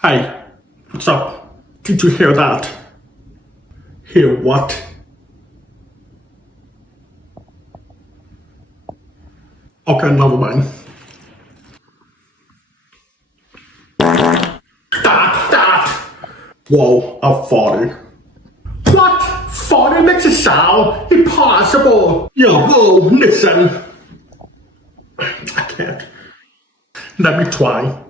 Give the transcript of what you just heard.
Hey, what's up? Did you hear that? Hear what? Okay, never mind. That! Whoa, a 40. What? 40 makes a sound? Impossible! Yo, listen. I can't. Let me try.